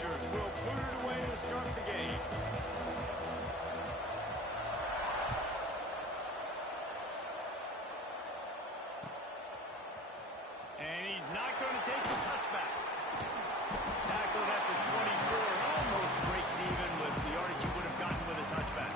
Rangers will boot it away to start the game. And he's not going to take the touchback. Tackled at the 24 and almost breaks even with the yardage he would have gotten with a touchback.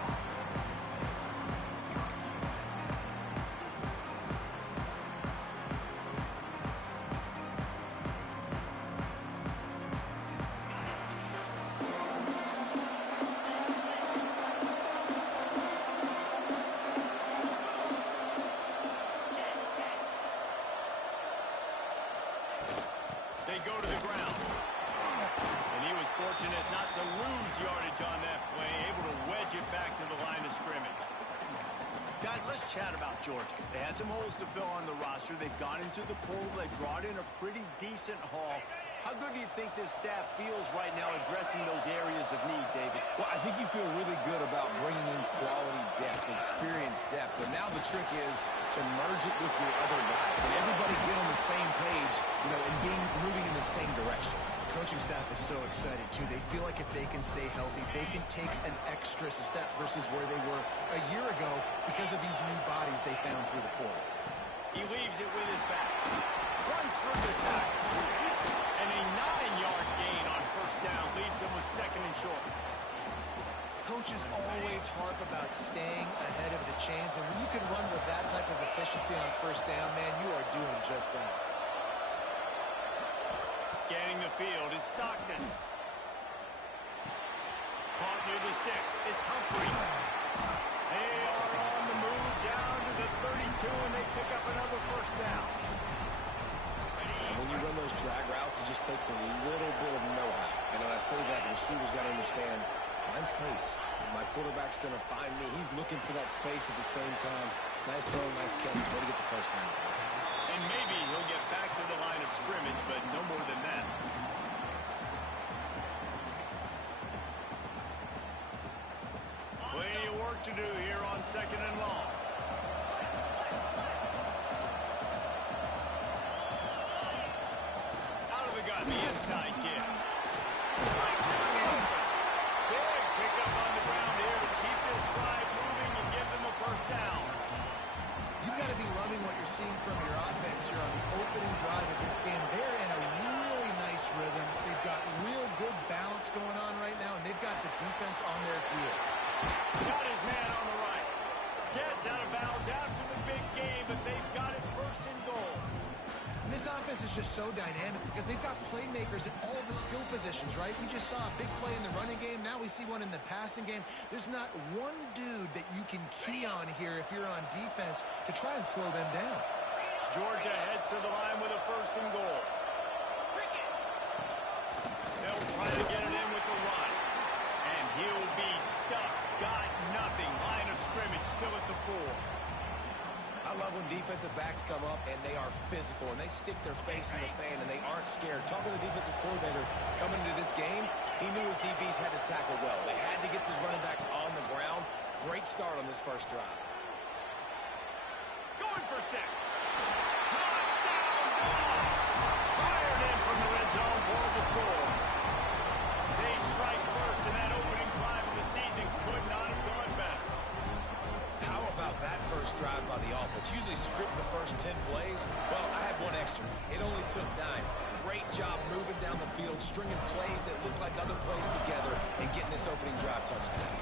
They go to the ground. And he was fortunate not to lose yardage on that play, able to wedge it back to the line of scrimmage. Guys, let's chat about Georgia. They had some holes to fill on the roster. They've gone into the pool. They brought in a pretty decent haul. How good do you think this staff feels right now addressing those areas of need, David? Well, I think you feel really good about bringing in quality depth, experience depth. But now the trick is to merge it with your other guys and everybody get on the same page, and moving in the same direction. The coaching staff is so excited, too. They feel like if they can stay healthy, they can take an extra step versus where they were a year ago because of these new bodies they found through the portal. He leaves it with his back. Runs through the tackle. And a 9-yard gain on first down leaves them with second and short. Coaches always harp about staying ahead of the chains, and when you can run with that type of efficiency on first down, man, you are doing just that. Scanning the field, it's Stockton. Caught near the sticks, it's Humphries. They are on the move down to the 32, and they pick up another first down. And when you run those drag routes, it just takes a little bit of know-how. And when I say that, the receiver's got to understand, find space. My quarterback's going to find me. He's looking for that space at the same time. Nice throw, nice catch. Way to get the first down. And maybe he'll get back to the line of scrimmage, but no more than that. Plenty of work to do here on second and long. Out of the gun, the inside kid. Big pickup on the ground here to keep this drive moving and give them a first down. You've got to be loving what you're seeing from your offense here on the opening drive of this game. They're in a really nice rhythm. They've got real good balance going on right now, and they've got the defense on their heels. Got his man on the right. Gets out of bounds after the big game, but they've got it first and goal. And this offense is just so dynamic because they've got playmakers at all the skill positions, right? We just saw a big play in the running game. Now we see one in the passing game. There's not one dude that you can key on here if you're on defense to try and slow them down. Georgia heads to the line with a first and goal. They'll try to get it in with the run. And he'll be stuck. Got nothing. Line of scrimmage still at the 4. I love when defensive backs come up and they are physical and they stick their face in the fan and they aren't scared. Talking to the defensive coordinator coming into this game, he knew his DBs had to tackle well. They had to get these running backs on the ground. Great start on this first drive. Going for 6. Touchdown, Dogs! Fired in from the red zone for the score. They strike first, and that opening drive of the season could not have gone better. How about that first drive by the offense? Usually script the first 10 plays. Well, I had one extra. It only took 9. Great job moving down the field, stringing plays that look like other plays together, and getting this opening drive touchdown.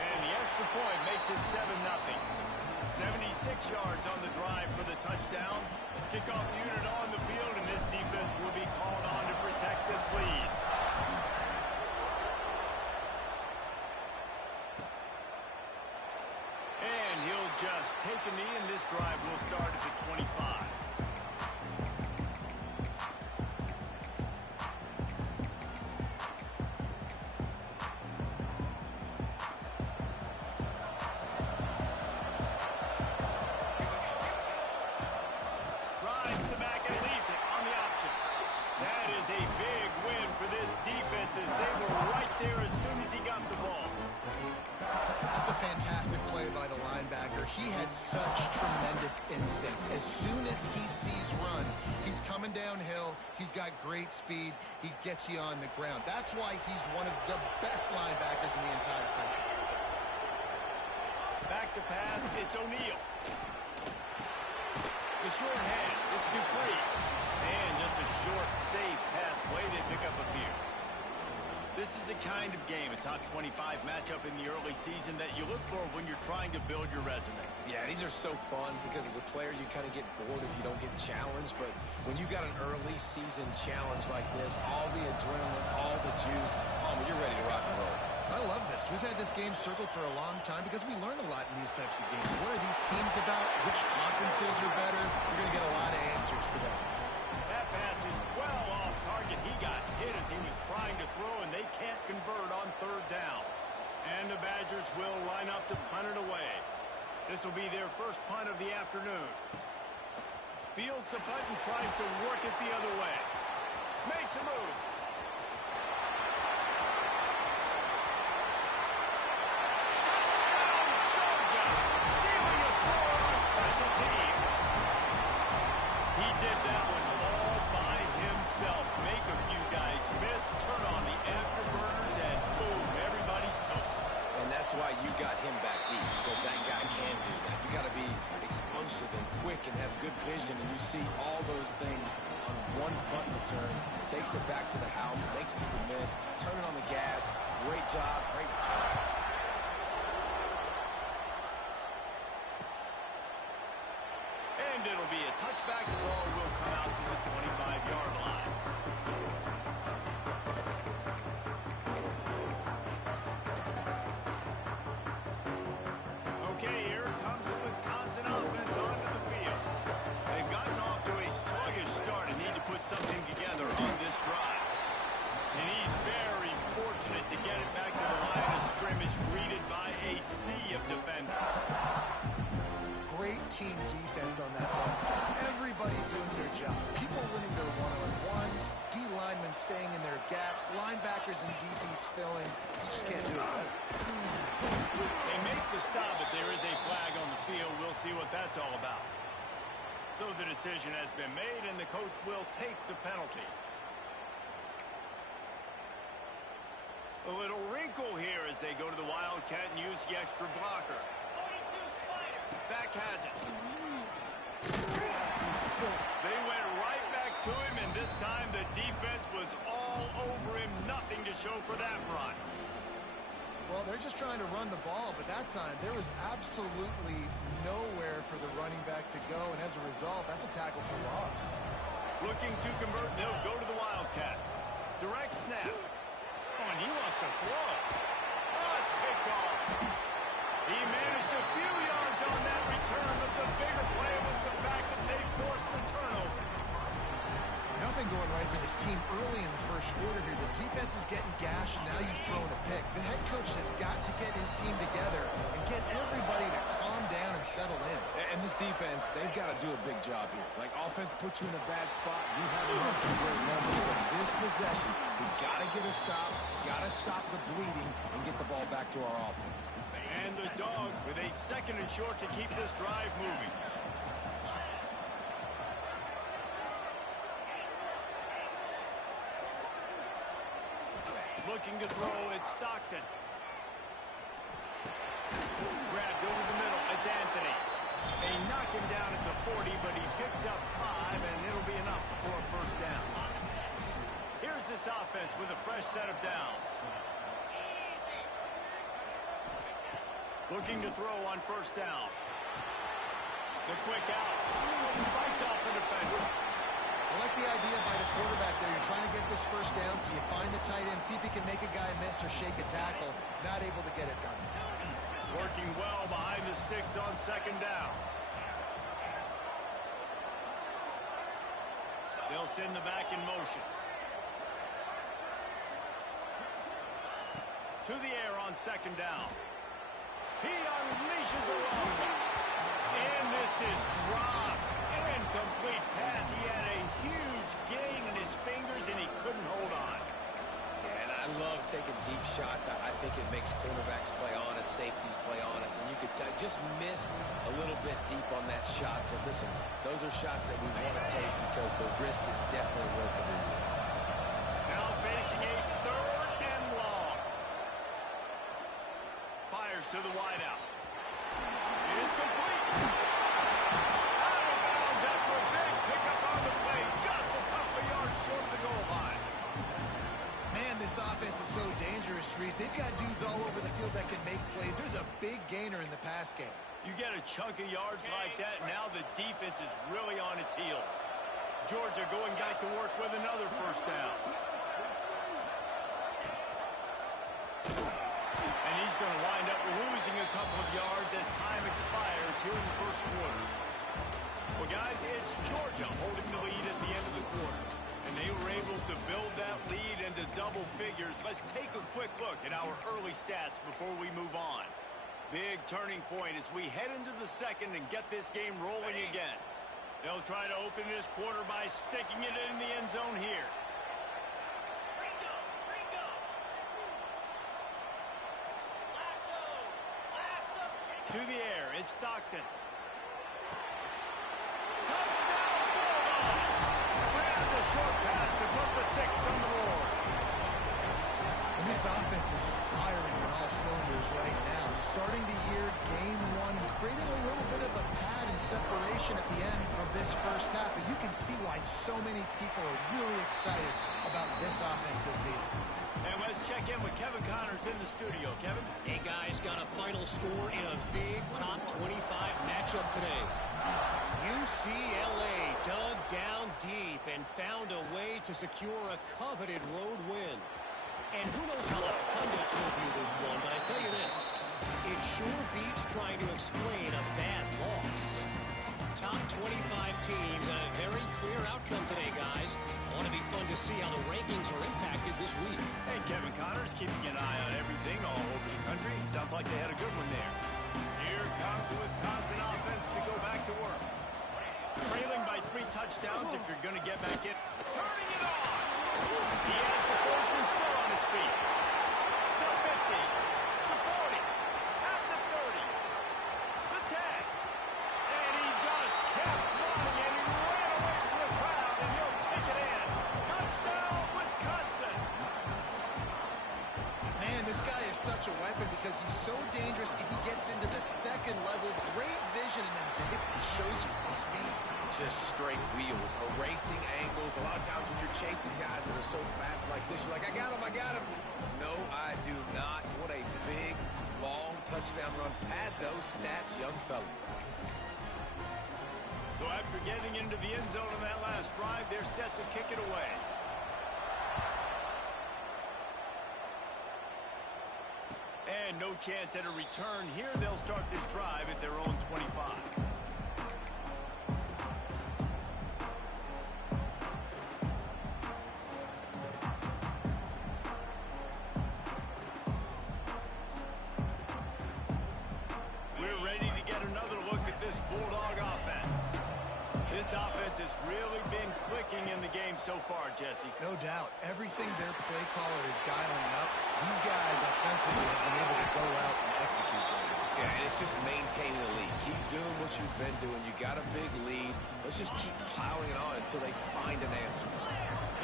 And the extra point makes it 7-0. 76 yards on the drive for the touchdown. Kickoff unit on the field, and this defense will be called on to protect this lead. And he'll just take a knee, and this drive will start at the 25. Rides the back and leaves it on the option. That is a big win for this defense as they were right there as soon as he got the ball. That's a fantastic play by the linebacker. He has such tremendous instincts. As soon as he sees run, he's coming downhill. He's got great speed. He gets you on the ground. That's why he's one of the best linebackers in the entire country. Back to pass, it's O'Neal. The short hands, it's Dupree. And just a short, safe pass play. They pick up a few. This is the kind of game, a top 25 matchup in the early season, that you look for when you're trying to build your resume. Yeah, these are so fun because as a player, you kind of get bored if you don't get challenged. But when you got an early season challenge like this, all the adrenaline, all the juice, you're ready to rock and roll. I love this. We've had this game circled for a long time because we learn a lot in these types of games. What are these teams about? Which conferences are better? We're going to get a lot of answers today. That pass is well off target. He got hit as he was trying to throw, and they can't convert on third down. And the Badgers will line up to punt it away. This will be their first punt of the afternoon. Fields the punt and tries to work it the other way. Makes a move. He did that one all by himself. Make a few guys miss, turn on the afterburners, and boom, everybody's toast. And that's why you got him back deep, because that guy can do that. You got to be explosive and quick and have good vision, and you see all those things on one punt return. Takes it back to the house, makes people miss, turning on the gas. Great job, great return. And it'll be a touchback. The ball will come out to the 25-yard line. Okay, here comes the Wisconsin offense onto the field. They've gotten off to a sluggish start and need to put something together on this drive. And he's very fortunate to get it back to the line of scrimmage, greeted by a sea of defenders. Great team defense on that one. Everybody doing their job. People winning their one-on-ones, D-linemen staying in their gaps, linebackers and DBs filling. You just can't do it. They make the stop, but there is a flag on the field. We'll see what that's all about. So the decision has been made, and the coach will take the penalty. A little wrinkle here as they go to the Wildcat and use the extra blocker. Back has it. They went right back to him, and this time the defense was all over him. Nothing to show for that run. Well, they're just trying to run the ball, but that time there was absolutely nowhere for the running back to go, and as a result, that's a tackle for loss. Looking to convert, they'll go to the Wildcat. Direct snap. Oh, and he wants to throw. Oh, it's picked off. He managed a few yards on that return, but the bigger play was the fact that they forced the turnover. Nothing going right for this team early in the first quarter here. The defense is getting gashed, and now you've thrown a pick. The head coach has got to get his team together and get everybody to calm down and settle in. And this defense, they've got to do a big job here. Like, offense puts you in a bad spot. You haven't had some great numbers, but this possession, we've got to get a stop, got to stop the bleeding, and get the ball back to our offense. And the Dogs with a second and short to keep this drive moving. Looking to throw, it's Stockton. Grabbed over the middle, it's Anthony. They knock him down at the 40, but he picks up 5, and it'll be enough for a first down. Here's this offense with a fresh set of downs. Looking to throw on first down. The quick out. Fights off the defender. I like the idea by the quarterback there. You're trying to get this first down, so you find the tight end, see if he can make a guy miss or shake a tackle. Not able to get it done. Working well behind the sticks on second down. They'll send the back in motion. To the air on second down. He unleashes a long one. And this is dropped. Incomplete pass. He had a huge gain in his fingers, and he couldn't hold on. Yeah, and I love taking deep shots. I think it makes quarterbacks play honest, safe safeties play honest, and you could tell just missed a little bit deep on that shot. But listen, those are shots that we want to take because the risk is definitely worth the reward. Now facing a 3rd and long. Fires to the wideout. It's complete. Out of bounds after a big pickup on the play. Just a couple of yards short of the goal line. Man, this offense is so dangerous, Reese. They've got dudes all over the field that can make plays. There's a big gainer in the pass game. You get a chunk of yards like that, now the defense is really on its heels. Georgia going back to work with another 1st down. And he's going to wind up losing a couple of yards as time expires here in the 1st quarter. Well, guys, it's Georgia holding the lead at the end of the quarter. And they were able to build that lead into double figures. Let's take a quick look at our early stats before we move on. Big turning point as we head into the 2nd and get this game rolling again. They'll try to open this quarter by sticking it in the end zone here. To the air, it's Stockton. Touchdown, Bulldogs! Grab the short pass to put the 6 on the board. And this offense is firing on all cylinders right now. Starting the year, game 1, creating a little bit of a pad and separation at the end of this 1st half. But you can see why so many people are really excited about this offense this season. And let's check in with Kevin Connors in the studio. Kevin? Hey, guys, got a final score in a big top 25 matchup today. UCLA dug down deep and found a way to secure a coveted road win. And who knows how the pundits will view this one, but I tell you this, it sure beats trying to explain a bad loss. Top 25 teams and a very clear outcome today, guys. Ought to be fun to see how the rankings are impacted this week. Hey, Kevin Connors keeping an eye on everything all over the country. Sounds like they had a good one there. Here comes the Wisconsin offense to go back to work. Trailing by 3 touchdowns if you're going to get back in. Turning it on! He has the 1st and still on his feet. The 50, the 40, at the 30, the 10. And he just kept running, and he ran away from the crowd, and he'll take it in. Touchdown, Wisconsin! Man, this guy is such a weapon because he's so dangerous if he gets into the 2nd level. Great vision, and then Dave, he shows you the speed. Just straight wheels, erasing angles. A lot of times when you're chasing guys that are so fast like this, you're like, I got him, I got him. No, I do not. What a big, long touchdown run. Pad those stats, young fella. So after getting into the end zone in that last drive, they're set to kick it away. And no chance at a return here. They'll start this drive at their own 25. We're ready to get another look at this Bulldog offense. This offense has really been clicking in the game so far, Jesse. No doubt. Everything their play caller is dialing up, these guys offensively have been able to go out and execute. Yeah, and it's just maintaining the lead. Keep doing what you've been doing. You got a big lead. Let's just keep plowing it on until they find an answer.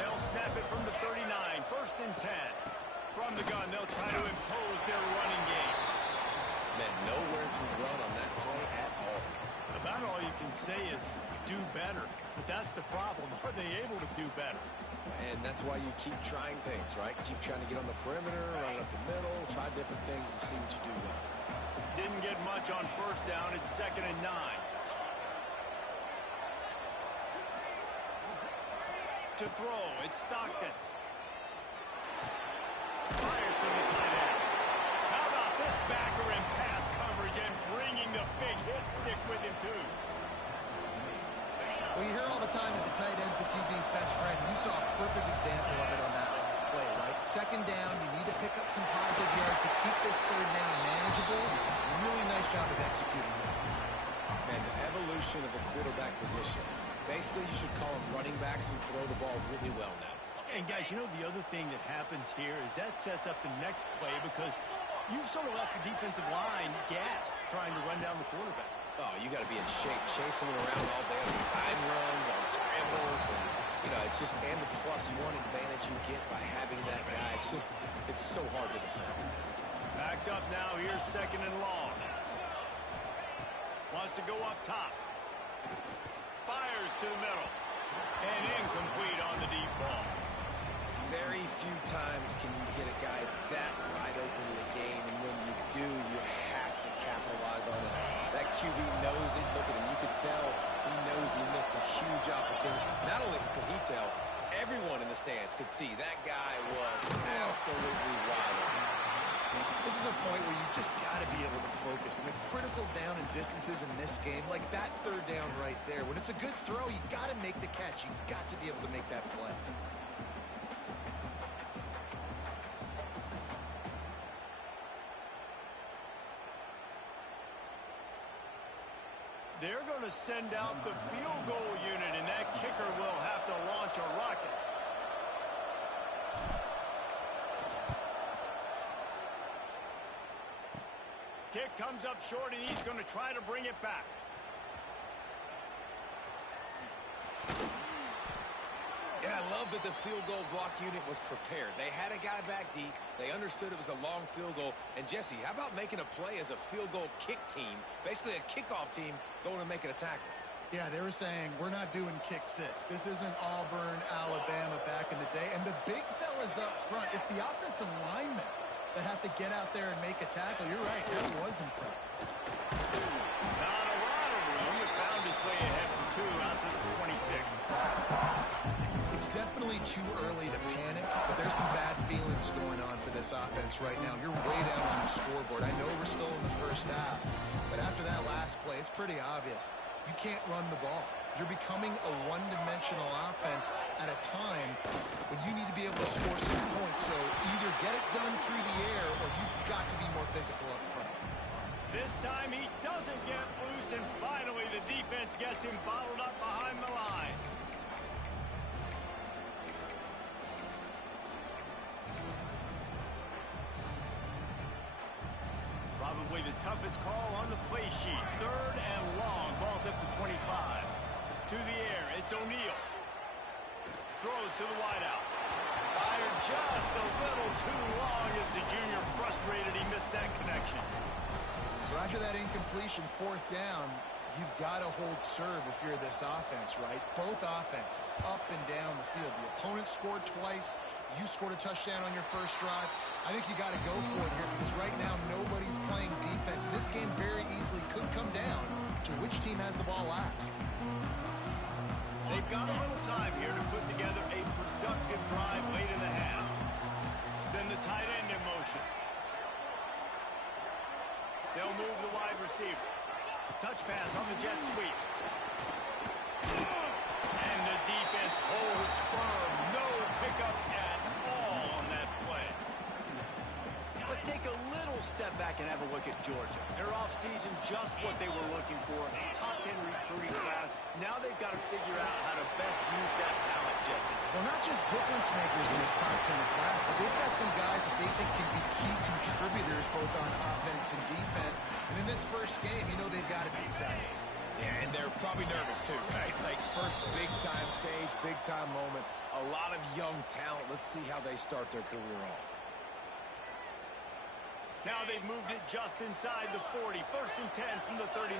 They'll snap it from the 39, 1st and 10. From the gun, they'll try to impose their running game. Man, nowhere to run on that play at all. About all you can say is do better. But that's the problem. Are they able to do better? And that's why you keep trying things, right? Keep trying to get on the perimeter, run up the middle, try different things to see what you do well. Didn't get much on 1st down. It's 2nd and 9. To throw, it's Stockton. Fires to the tight end. How about this backer in pass coverage and bringing the big hit stick with him, too? Well, you hear all the time that the tight end's the QB's best friend. You saw a perfect example of it on that last play, right? 2nd down, you need to pick up some positive yards to keep this 3rd down manageable. Really nice job of executing it. Man, the evolution of the quarterback position. Basically, you should call them running backs who throw the ball really well now. And, guys, you know the other thing that happens here is that sets up the next play because You've sort of left the defensive line gassed trying to run down the quarterback. Oh, you got to be in shape, chasing him around all day on design runs, on scrambles, and, you know, it's just, and the +1 advantage you get by having that guy. It's so hard to defend. Backed up now, here's 2nd and long. Wants to go up top. Fires to the middle. And incomplete on the deep ball. Very few times can you get a guy that wide open in the game, and when you do, you have to capitalize on it. That QB knows it. Look at him. You could tell he knows he missed a huge opportunity. Not only could he tell, everyone in the stands could see that guy was absolutely wide open. This is a point where you just got to be able to focus. And the critical down and distances in this game, like that 3rd down right there, when it's a good throw, you got to make the catch. You got to be able to make that play. They're going to send out the field goal unit, and that kicker will have to launch a rocket. Kick comes up short, and he's going to try to bring it back. And I love that the field goal block unit was prepared. They had a guy back deep. They understood it was a long field goal. And, Jesse, how about making a play as a field goal kick team, basically a kickoff team going and making a tackle? Yeah, they were saying, we're not doing kick 6. This isn't Auburn, Alabama back in the day. And the big fellas up front, it's the offensive linemen that have to get out there and make a tackle. You're right, that was impressive. Not a lot of room. He found his way ahead for 2 out to the 26. It's definitely too early to panic, but there's some bad feelings going on for this offense right now. You're way down on the scoreboard. I know we're still in the first half, but after that last play, it's pretty obvious. You can't run the ball. You're becoming a one-dimensional offense at a time when you need to be able to score some points. So either get it done through the air or you've got to be more physical up front. This time he doesn't get loose, and finally the defense gets him bottled up behind the line. Probably the toughest call on the play sheet. 3rd and long. Ball's at the 25. To the air. It's O'Neal. Throws to the wideout. Fired just a little too long as the junior frustrated. He missed that connection. So after that incompletion, 4th down, you've got to hold serve if you're this offense, right? Both offenses up and down the field. The opponent scored twice. You scored a touchdown on your first drive. I think you got to go for it here because right now nobody's playing defense. This game very easily could come down to which team has the ball last. They've got a little time here to put together a productive drive late in the half. Send the tight end in motion. They'll move the wide receiver. Touch pass on the jet sweep. And the defense holds firm. No pickup at all on that play. Let's take a little step back and have a look at Georgia. Their offseason, just what they were looking for. Top 10 recruiting class. Now they've got to figure out how to best use that talent, Jesse. Well, not just difference makers in this top 10 class, but they've got some guys that they think can be key contributors both on offense and defense. And in this first game, you know they've got to be excited. Yeah, and they're probably nervous too, right? Like first big-time stage, big-time moment. A lot of young talent. Let's see how they start their career off. Now they've moved it just inside the 40. 1st and 10 from the 39.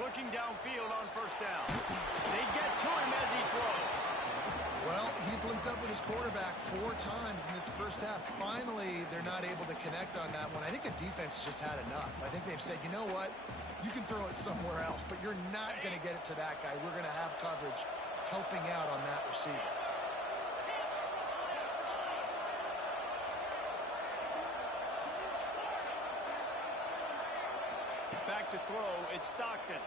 Looking downfield on 1st down. They get to him as he throws. Well, he's linked up with his quarterback 4 times in this first half. Finally, they're not able to connect on that one. I think the defense just had enough. I think they've said, you know what? You can throw it somewhere else, but you're not going to get it to that guy. We're going to have coverage helping out on that receiver. Back to throw. It's Stockton.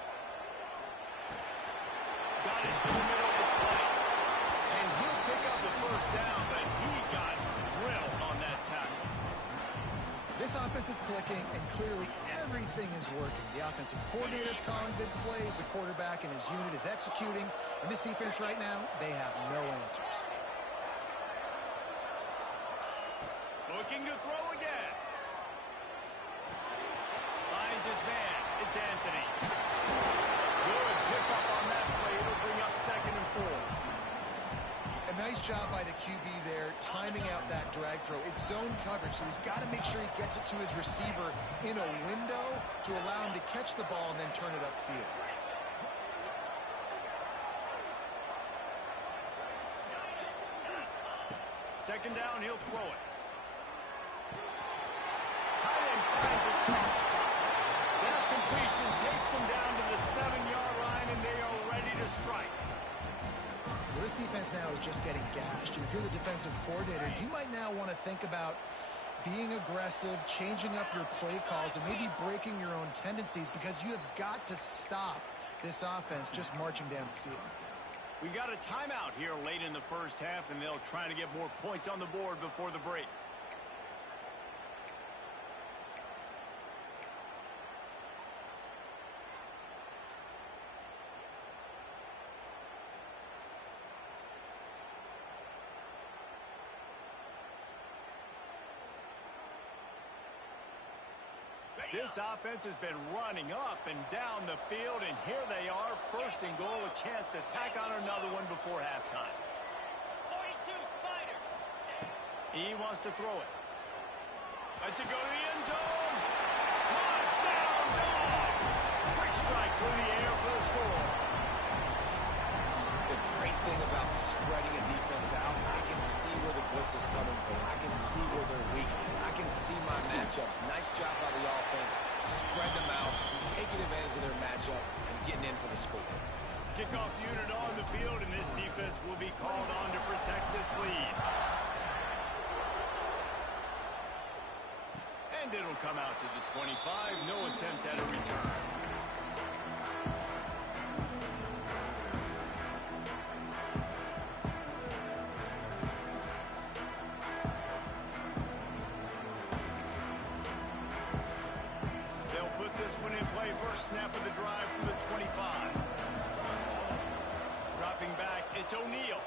Got it in the middle. It's Light. And he'll pick up the 1st down, but he got drilled on that tackle. This offense is clicking, and clearly everything is working. The offensive coordinator's calling good plays. The quarterback and his unit is executing. And this defense right now, they have no answers. Looking to throw again. Finds his man. It's Anthony. Good pickup on that play. It'll bring up 2nd and 4. A nice job by the QB there, timing out that drag throw. It's zone coverage, so he's got to make sure he gets it to his receiver in a window to allow him to catch the ball and then turn it upfield. Second down, he'll throw it. Tight end finds a soft spot. That completion takes them down to the 7-yard line, and they are ready to strike. Well, this defense now is just getting gashed. And if you're the defensive coordinator, you might now want to think about being aggressive, changing up your play calls, and maybe breaking your own tendencies, because you have got to stop this offense just marching down the field. We got a timeout here late in the first half, and they'll try to get more points on the board before the break. This offense has been running up and down the field, and here they are, 1st and goal, a chance to tack on another one before halftime. 42, Spider. He wants to throw it. Lets it go to the end zone. Touchdown, Dogs! Quick strike through the air for the score. The great thing about spreading a defense out, I can see where the blitz is coming from. I can see where they're weak. I can see my matchups. Nice job by the offense. Spread them out, taking advantage of their matchup, and getting in for the score. Kickoff unit on the field, and this defense will be called on to protect this lead. And it'll come out to the 25. No attempt at a return. Snap of the drive from the 25. Dropping back, it's O'Neal.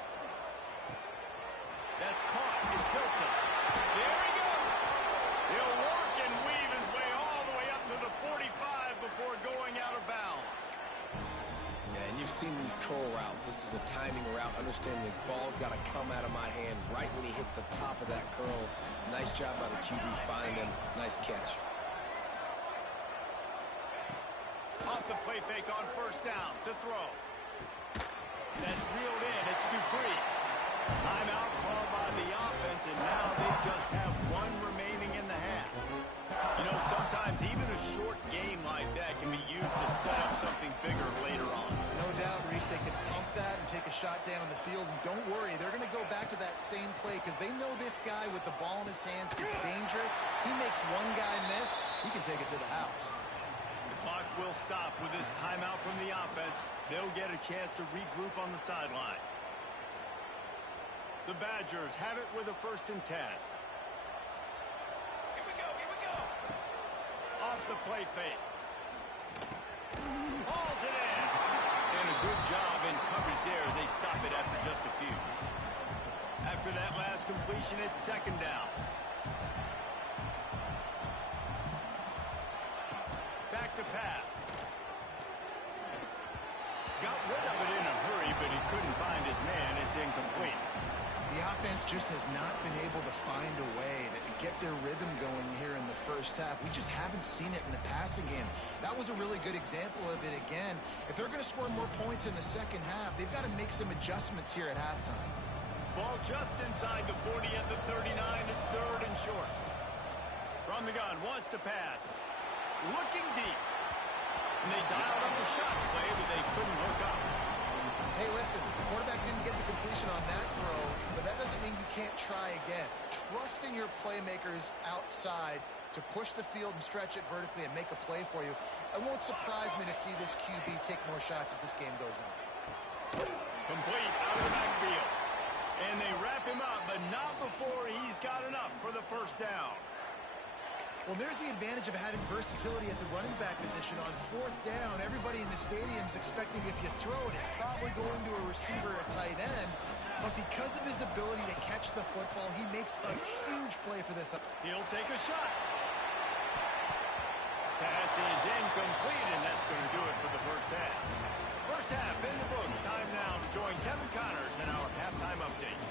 That's caught. It's Hilton. There he goes. He'll work and weave his way all the way up to the 45 before going out of bounds. Yeah, and you've seen these curl routes. This is a timing route. Understanding the ball's got to come out of my hand right when he hits the top of that curl. Nice job by the QB finding him. Nice catch. Off the play fake on 1st down to throw. That's reeled in. It's Dupree. Timeout called by the offense, and now they just have 1 remaining in the half. You know, sometimes even a short game like that can be used to set up something bigger later on. No doubt, Reese, they can pump that and take a shot down the field. And don't worry, they're going to go back to that same play because they know this guy with the ball in his hands is dangerous. He makes one guy miss, he can take it to the house. Clock will stop with this timeout from the offense. They'll get a chance to regroup on the sideline. The Badgers have it with a 1st and 10. Here we go, here we go. Off the play fake. Hauls it in. And a good job in coverage there as they stop it after just a few. After that last completion, it's 2nd down. Back to pass. Got rid of it in a hurry, but he couldn't find his man. It's incomplete. The offense just has not been able to find a way to get their rhythm going here in the first half. We just haven't seen it in the passing game. That was a really good example of it again. If they're going to score more points in the second half, they've got to make some adjustments here at halftime. Ball just inside the 40 at the 39. It's 3rd and short. From the gun, wants to pass. Looking deep. And they dialed up a shot play, but they couldn't hook up. Hey, listen, the quarterback didn't get the completion on that throw, but that doesn't mean you can't try again. Trust in your playmakers outside to push the field and stretch it vertically and make a play for you. It won't surprise me to see this QB take more shots as this game goes on. Complete out of the backfield. And they wrap him up, but not before he's got enough for the 1st down. Well, there's the advantage of having versatility at the running back position. On fourth down, everybody in the stadium's expecting if you throw it, it's probably going to a receiver or tight end. But because of his ability to catch the football, he makes a huge play for this. He'll take a shot. Pass is incomplete, and that's going to do it for the first half. First half in the books. Time now to join Kevin Connors in our halftime update.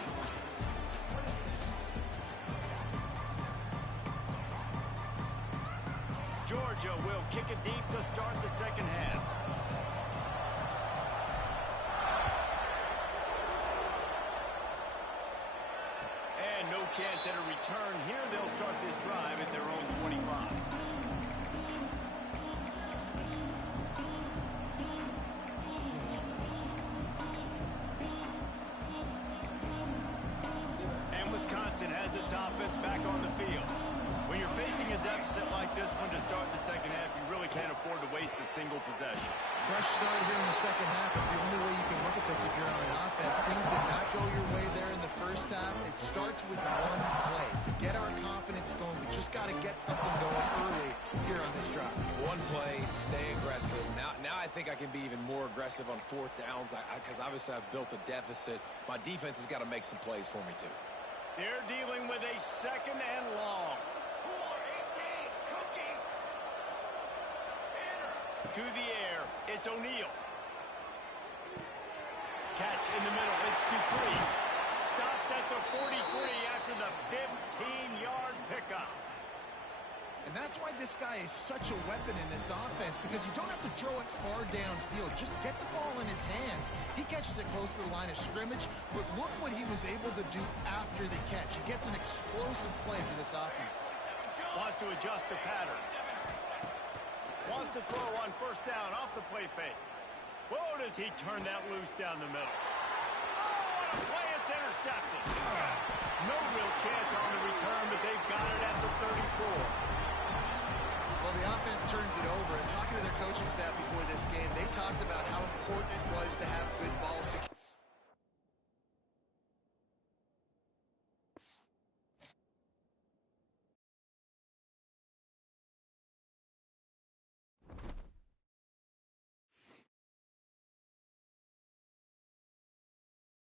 Georgia will kick it deep to start the second half. And no chance at a return here. They'll start this drive at their own 25. And Wisconsin has its offense back on the field. When you're facing a deficit like this one to start the second half, you really can't afford to waste a single possession. Fresh start here in the second half is the only way you can look at this if you're on offense. Things did not go your way there in the first half. It starts with one play. To get our confidence going, we just got to get something going early here on this drive. One play, stay aggressive. Now I think I can be even more aggressive on fourth downs because obviously I've built a deficit. My defense has got to make some plays for me too. They're dealing with a second and long. To the air, it's O'Neal. Catch in the middle, it's Dupree. Stopped at the 43 after the 15-yard pickup. And that's why this guy is such a weapon in this offense, because you don't have to throw it far downfield. Just get the ball in his hands. He catches it close to the line of scrimmage, but look what he was able to do after the catch. He gets an explosive play for this offense. Wants to adjust the pattern. Wants to throw on first down off the play fake. Whoa, does he turn that loose down the middle. Oh, what a play, it's intercepted. No real chance on the return, but they've got it at the 34. Well, the offense turns it over, and talking to their coaching staff before this game, they talked about how important it was to have good ball security.